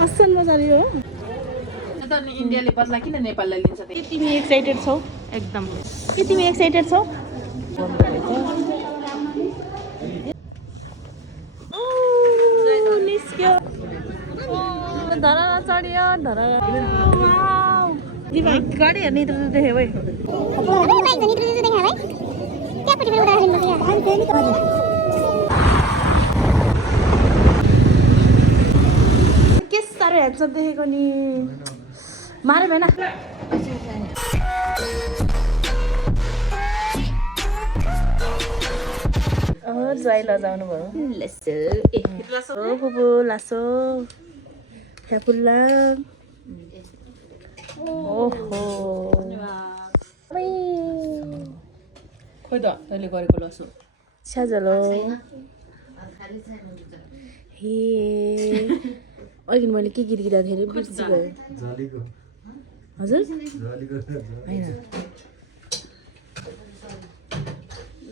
असल मजा आयो हो इन्डियाले बदला किन नेपाललाई लिन्छ के तिमी एक्साइटेड छौ एकदम के तिमी एक्साइटेड छौ निस्क्यो धरा चढ्यो धरा दिदी गाडी हेर्ने त देखे भाइ के साह्रो ह्यान्डसम देखेको नि मारे भएन ज्वाइ लजाउनु भयो बुबु लासो फ्याफुल्ला ओहो खोइ त तैँले गरेको लसो स्याजलो हे अघि मैले के गीत गीँदाखेरि बिर्सी गयो हजुर होइन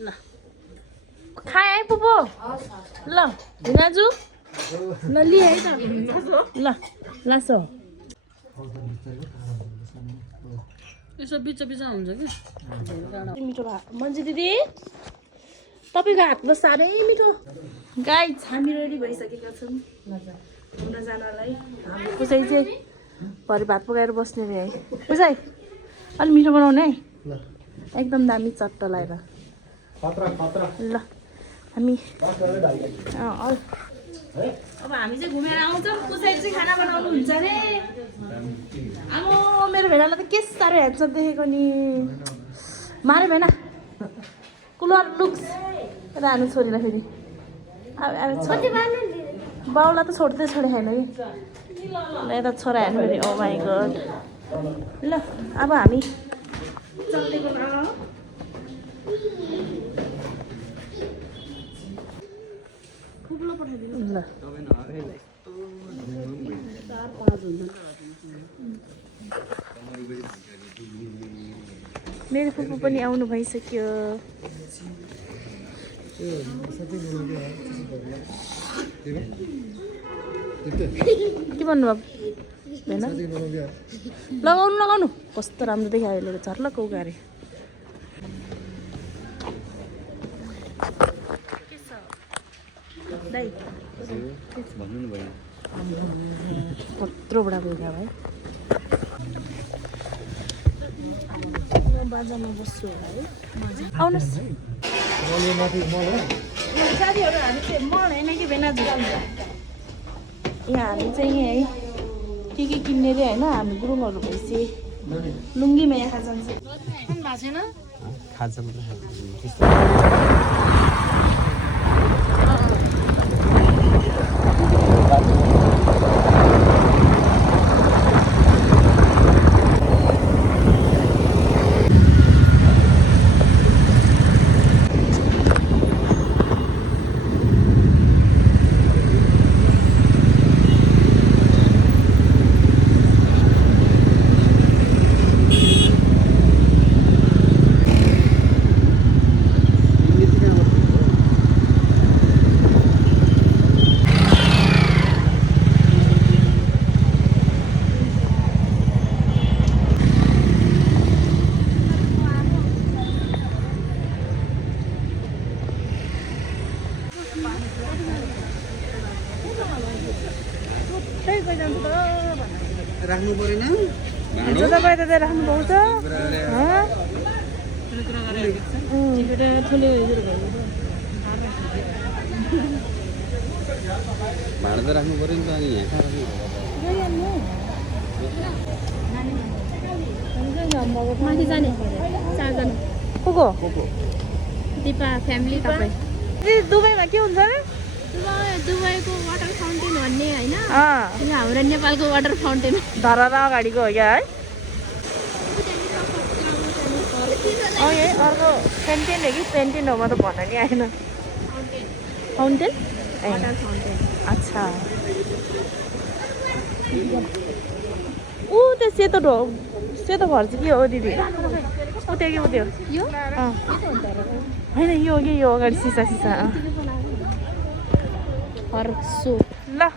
ल खाए है पुपो ल भिनाजु ल लिए है त ल लासो यसो बिच बिच हुन्छ कि मिठो भात मन्जु दिदी तपाईँको हातमा साह्रै मिठो गाई हामी रेडी भइसकेका छौँ हुन जानलाई हाम्रो पुसाइ चाहिँ भरे भात पकाएर बस्ने रे है पुसाइ अलिक मिठो बनाउने है एकदम दामी चट्ट लगाएर ल हामी अब हामी चाहिँ घुमेर आउँछौँ पुसाइ चाहिँ खाना बनाउनु हुन्छ अरे आमा मेरो भेडालाई त के साह्रो ह्यान्डसम देखेको नि मारे भएन कुलर लुक्स रानु छोरीलाई फेरि बाउलाई त छोड्दै छोडे छैन कि ल यता छोरा हेर्नु फेरि ओ माई गड ल अब हामी चल्देको ल मेरो फुपू पनि आउनु भइसक्यो के भन्नुभयो होइन लगाउनु लगाउनु कस्तो राम्रो देखियो अहिले झर्लक्क उगारे कत्रो बडा पुग्यो भाइ बाजामा बस्छु होला है आउनुहोस् साथीहरू हामी चाहिँ मल होइन कि बेनाजु यहाँ हामी चाहिँ यहीँ है के किन्ने रे होइन हामी गुरुङहरू भएपछि लुङ्गीमा यहाँ जान्छ भएको छैन राख्नु परेन हिजो तपाईँ त राख्नु पाउँछ भाडा त राख्नु पऱ्यो नि त अनि यहाँ माथि जाने 4 जना को दिपा फ्यामिली तपाईँ दुबईमा के हुन्छ अरे दुबईको वाटर फाउन्टेन भन्ने होइन हाम्रो नेपालको वाटर फाउन्टेन धरा अगाडिको हो क्या है यही अर्को पेन्टिन हो कि पेन्टिन हो म त भन्न नि आएन फाउन्टेन वाटर फाउन्टेन अच्छा ऊ त्यो सेतो सेतो घर चाहिँ के हो दिदी ऊ त्यो के हो त्यो यो होइन यो के यो अगाडि सिसा फर्सो ल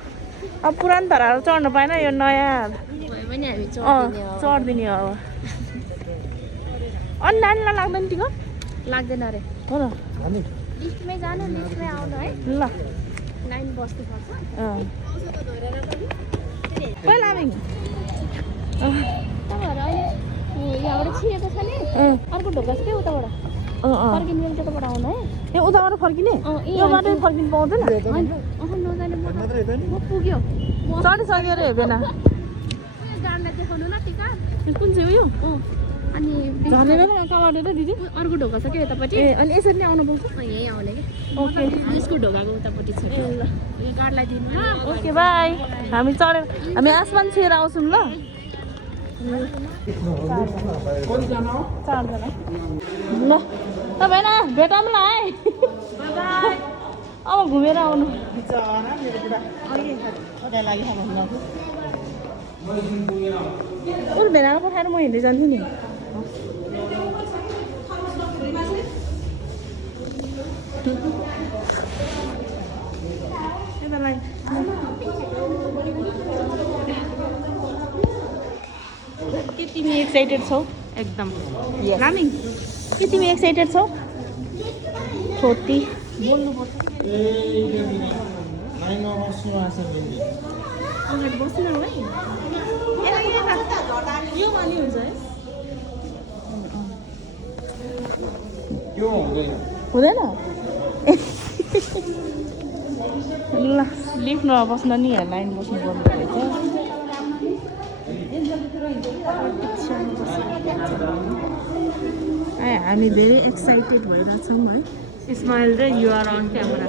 अब पुरानो धराहरू चढ्नु पाएन यो नयाँ भए पनि हामी चढ्दिने हो अब अनि नानीलाई लाग्दैन टिकट लाग्दैन अरे हो न लिफ्टमै जानु लिफ्टमै आउनु है ल लाइन बस्नुपर्छ पहिला हामी तपाईँहरू अहिले यहाँबाट छिरेको छ नि अर्को ढोका छ क्या उताबाट फर्किने बेला त्यताबाट आउनु है ए उताबाट फर्किने यो बाटो फर्किनु पाउँदैन नजाने म पुग्यो चढिसक्यो अरे हेर्दैन गाडीलाई देखाउनु न टिकट कुन चाहिँ उयो अनि झर्ने बेला कहाँबाट त दिदी अर्को ढोका छ क्या यतापट्टि ए अनि यसरी नै आउनु पर्छ यहीँ आउने कि ओके यसको ढोकाको उतापट्टि छ यो गाडीलाई दिनु न ओके बाई हामी चढेर हामी आसमान छुएर आउँछौँ ल चारजना ल तपाईँ न भेटौँ ल है अब घुमेर आउनु उयो भेनालाई पठाएर म हिँड्दै जान्छु नि के तिमी एक्साइटेड छौ एकदम लामिङ के तिमी एक्साइटेड छौ छोटी बोल्नुपर्छ अगाडि बस्नु है यो मानि हुन्छ है हुँदैन ल लिफ्टमा बस्न नि लाइन बस्नु पर्दो रहेछ हामी धेरै एक्साइटेड भइरहेछौँ है स्माइल र युआर अन क्यामेरा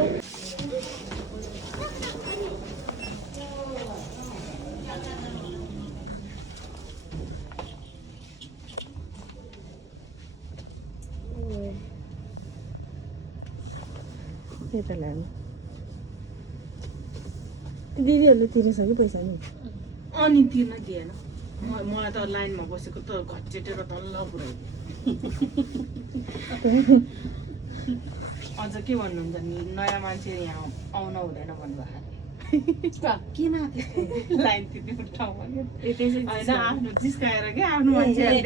दिदीहरूले तिरिसक्यो पैसा नि अनि तिर्न दिएन मलाई त लाइनमा बसेको त घचेटेर तल्ल पुऱ्याइदियो अझ के भन्नुहुन्छ नि नयाँ मान्छे यहाँ आउन हुँदैन भन्नुभयो लाइन तिर्ने ठाउँमा होइन आफ्नो जिस्काएर क्या आफ्नो मान्छेहरूले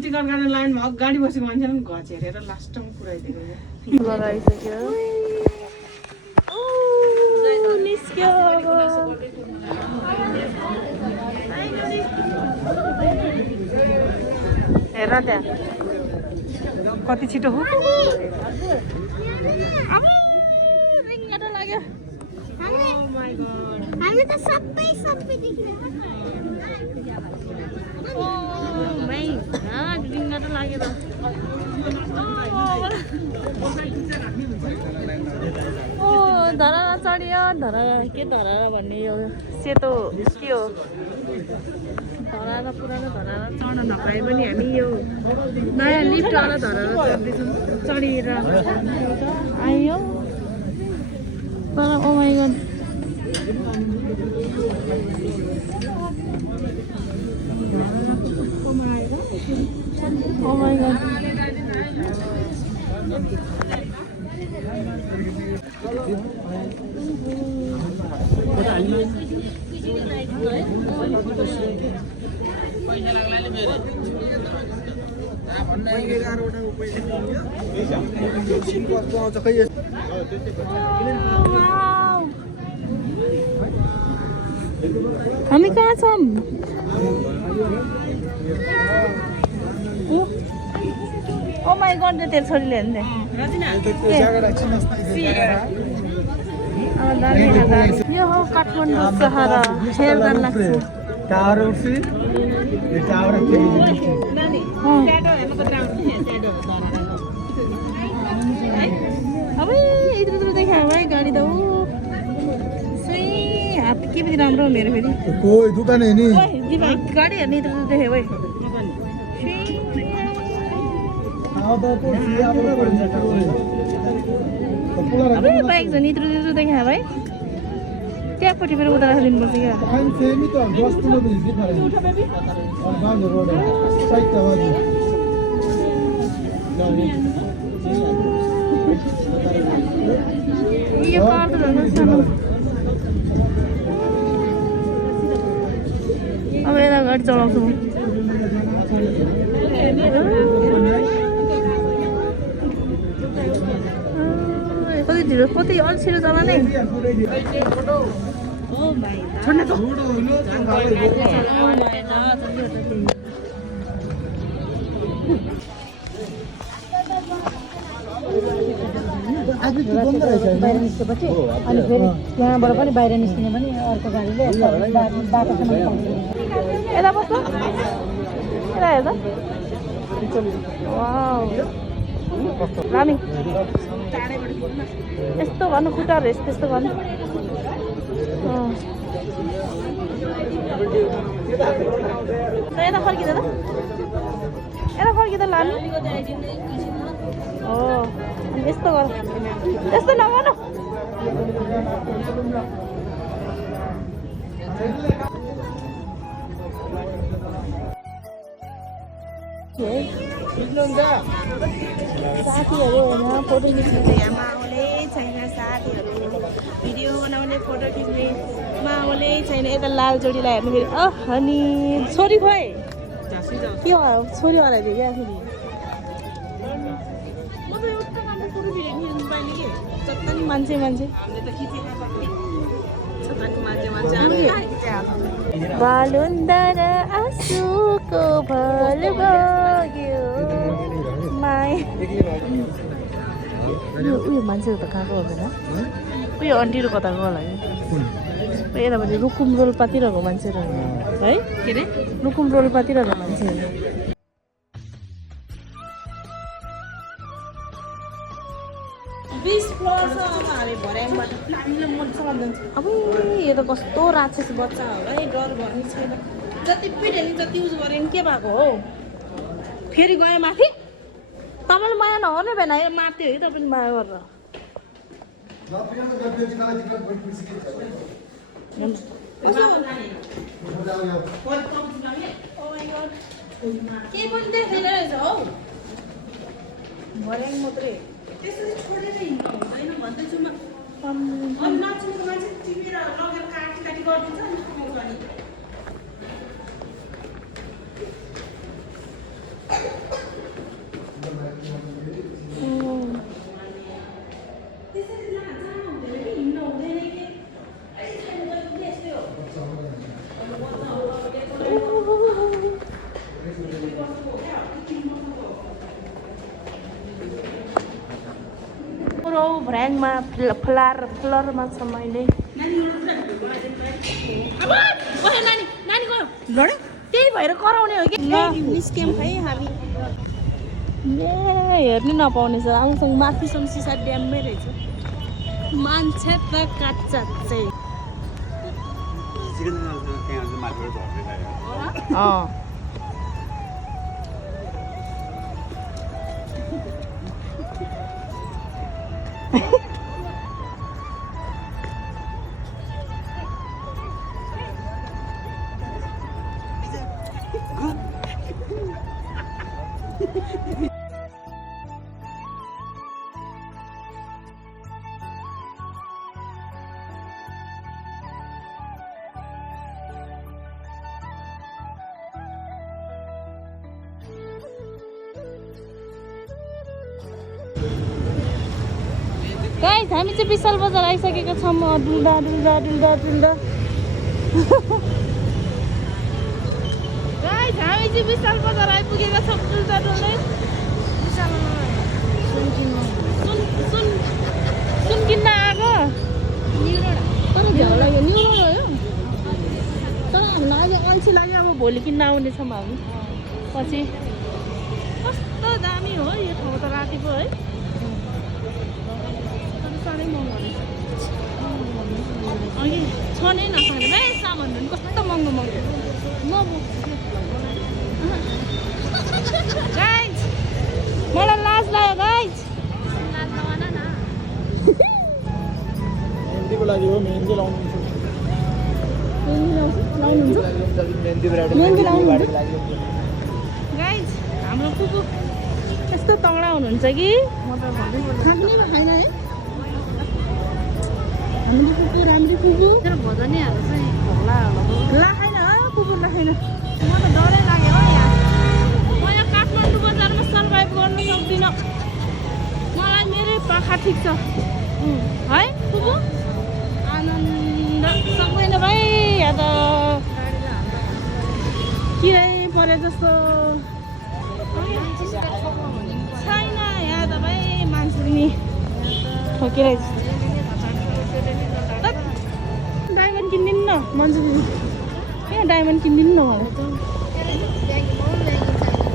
टिकट काट्ने लाइनमा अगाडि बसेको मान्छे पनि घच हेरेर लास्टमा पुऱ्याइदिएको लगाइसक्यो हेर त्यहाँ कति छिटो हो लाग्यो हामी त सबै लागेर धरा चढ्यो धरा के धरा भन्ने यो सेतो के हो धरा पुरानो धरा चढ्न नपाए पनि हामी यो नयाँ लिफ्टवाला धरा चढ्दैछौँ चढेर आयो तर oh my god oh my god हामी कहाँ छौँ ओ माई गॉड तेरो छोरीले हेर्ने यो हो काठमाडौँ सहर हेर्दा लाग्छ अब इत्र देखा भाइ गाडी त हात के पनि राम्रो मेरो फेरि दुकान है नि गाडी हेर्ने इत्र देखेँ भाइ अब बाइक झन् इत्रु इत्रु देखा भाइ त्यहाँपट्टि फेरि उता राखिदिनुपर्छ क्या यो कार त झन् सानो अब यता गाडी चलाउँछु कति ढिलो कति अल्छिलो चलाने छोड्ने त बाहिर निस्केपछि अनि फेरि त्यहाँबाट पनि बाहिर निस्किने पनि अर्को गाडीले बाटोसम्म यता बस्नु यता हेर्दा वाउ लामी यस्तो गर्नु खुट्टाहरू यस्तो गर्नु यता फर्किँदा त यता फर्किँदा लामी हो अनि यस्तो गर यस्तो नगर्नु साथीहरू होइन फोटो खिच्नु चाहिँ यहाँ माओले छैन साथीहरू भिडियो बनाउने फोटो खिच्ने माओले छैन यता लाल जोडीलाई हेर्नु फेरि अनि छोरी खोइ के छोरी हराइदियो क्या फेरि म त एउटा राम्रो फोटो भिडियो खिच्नु पाइने कि जता नि मान्छे हामीले त खिचेका बालुन्दर आँसुको भल बग्यो माया उयो मान्छेहरू त कहाँको हुँदैन उयो अन्टीहरू कताको होला कि यतापट्टि रुकुम रोल्पातिरको मान्छेहरू है के अरे रुकुम रोल्पातिरको मान्छेहरू 20 फ्लोर छ अब हामी भर्याङबाट हामीले मजासँग जान्छ अब यो त कस्तो राक्षस बच्चा होला है डर भन्ने छैन जति पिट्यो नि जति युज गऱ्यो नि के भएको हो फेरि गयो माथि तपाईँले माया नगर्ने भएन यो माथि हो कि तपाईँले माया गरेर के पनि देख्दैन रहेछ हौ भर्याङ मात्रै त्यसरी छोडेर हिँड्नु हुँदैन भन्दैछु म अनि नचिनेको मान्छे टिपेर लगेर काटी गरिदिन्छ अनि ठोकाउँछ नि त्यसरी जानु हुँदैन कि हिँड्नु हुँदैन कि यस्तै हो पुरो भर्याङमा फ्लरमा छ मैले नानी गयो लड्यो त्यही भएर कराउने हो कि निस्क्यौँ है हामी ए हेर्नै नपाउने छ आउँसँग माथिसम्म सिसा ड्याममै रहेछ मान्छे त काच्चा चाहिँ अँ गाइस हामी चाहिँ विशाल बजार आइसकेका छौँ डुल्दा गाइस हामी चाहिँ विशाल बजार आइपुगेका छौँ डुल्दै सुन किन्न आएको तर झ्याउ लाग्यो न्यु रोड हो यो तर हामीलाई अहिले अल्छी लाग्यो अब भोलि किन्न आउनेछौँ हामी पछि कस्तो दामी हो यो ठाउँ त रातिको है साह्रै महँगो रहेछ अघि छ नै नसक्ने भाइ सामानहरू पनि कस्तो महँगो गाइस मलाई मेहन्दी लाउनुहुन्छ मेहन्दी लाउनुहुन्छ गाइज हाम्रो कुकु यस्तो तगडा हुनुहुन्छ कि म त भन्दै खाँदै खाएन है हाम्रो कुकु राम्रो कुकु भजनीहरू चाहिँ ला खाएन कुकुर ला खाएन म त डरै लाग्यो हो यहाँ म यहाँ काठमाडौँ बजारमा सर्भाइभ गर्न सक्दिनँ मलाई मेरै पाखा ठिक छ है कुकु आनन्द सक्दैन भाइ यहाँ त किरै परे जस्तो छैन यहाँ त भाइ मान्छे नि ठोकिरै डायमन्ड किनिदिनु न मन्जु दिदी यहाँ डायमन्ड किनिदिनु न मलाई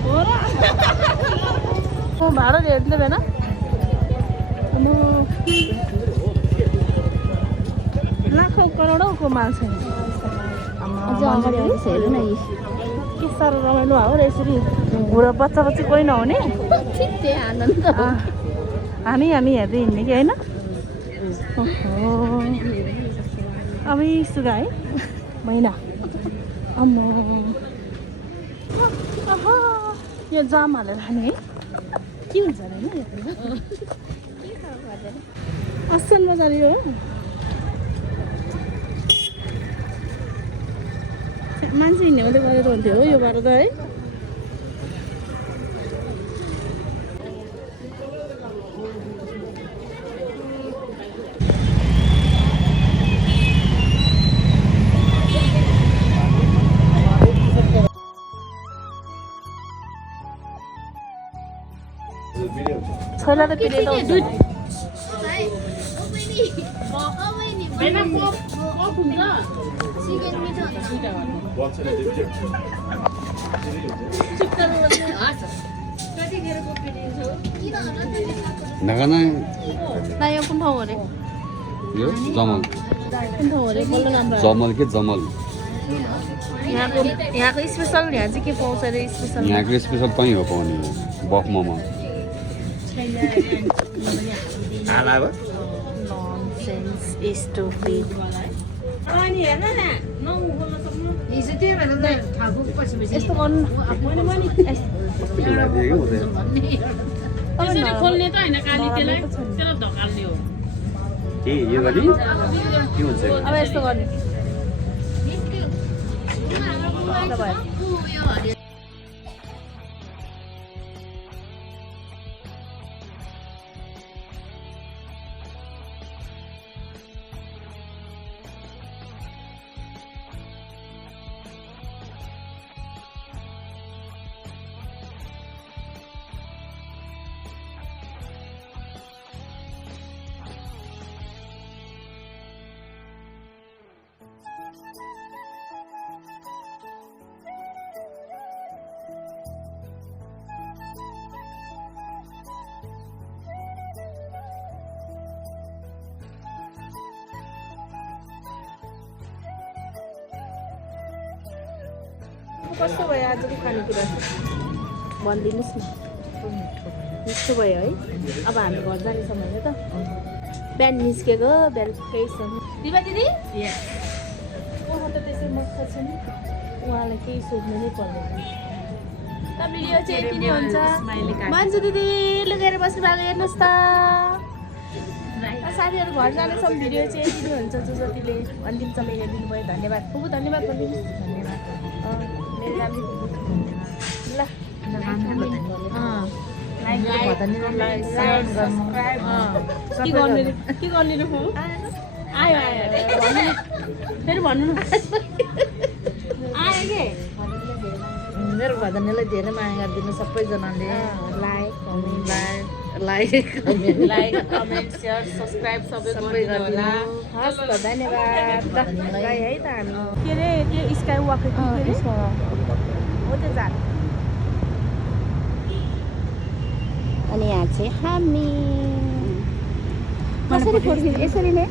हो र म भाडा हेर्नु भएन म लाखौँ करोडौँको माल छैन के साह्रो रमाइलो हो र यसरी बुढो बच्चा बच्ची कोही नहुने आनन्द हामी हेर्दै हिँड्ने कि होइन अब सुगा है महिना अम्म यो जाम हालेर खाने है के हुन्छ अरे होइन असल मजाले हो मान्छे हिँड्ने मात्रै गरेर हुन्थ्यो हो यो बाटो त है छोला त पिरे त दुध नगाना ना यो कुन ठाउँ अरे यो जमल कुन ठाउँ अरे बल्ल राम्रो जमल के जमल यहाँको स्पेसल यहाँ चाहिँ के पाउँछ अरे स्पेसल यहाँको स्पेसल त्यहीँ हो पाउने बफ मोमो ननसेन्स स्टुपिड यस्तो गर्नु खोल्ने त होइन काली त्यसलाई धकाल्ने हो के यो गरी के हुन्छ अब यस्तो गर्ने कस्तो भयो आजको खानेकुरा भनिदिनुहोस् न मिठो भयो है अब हामी घर जानेछौँ भने त बिहान निस्केको बेलुकैसम्म दिपा दिदी म त त्यसै मक्ख छ नि उहाँलाई केही सोध्नु नै पर्दैन त भिडियो चाहिँ यति नै हुन्छ मान्छे दिदी लुकेर बस्नु भएको हेर्नुहोस् त साथीहरू घर जानेछौँ भिडियो चाहिँ यति नै हुन्छ जो जतिले अन्तिम समय हेरिदिनु भयो धन्यवाद खुब धन्यवाद भनिदिनुहोस् धन्यवाद मेरो राम्रो ल के गर्ने आयो फेरि भन्नु न आयो के मेरो भजनलाई धेरै माया गरिदिनु सबैजनाले लाइक कमेन्ट सेयर सब्सक्राइब सबै गरिदिनु हस् त धन्यवाद है त हामी के अरे त्यो स्काई वाक हो त्यो जात अनि यहाँ चाहिँ हामी कसरी फोर्किन्छ यसरी नै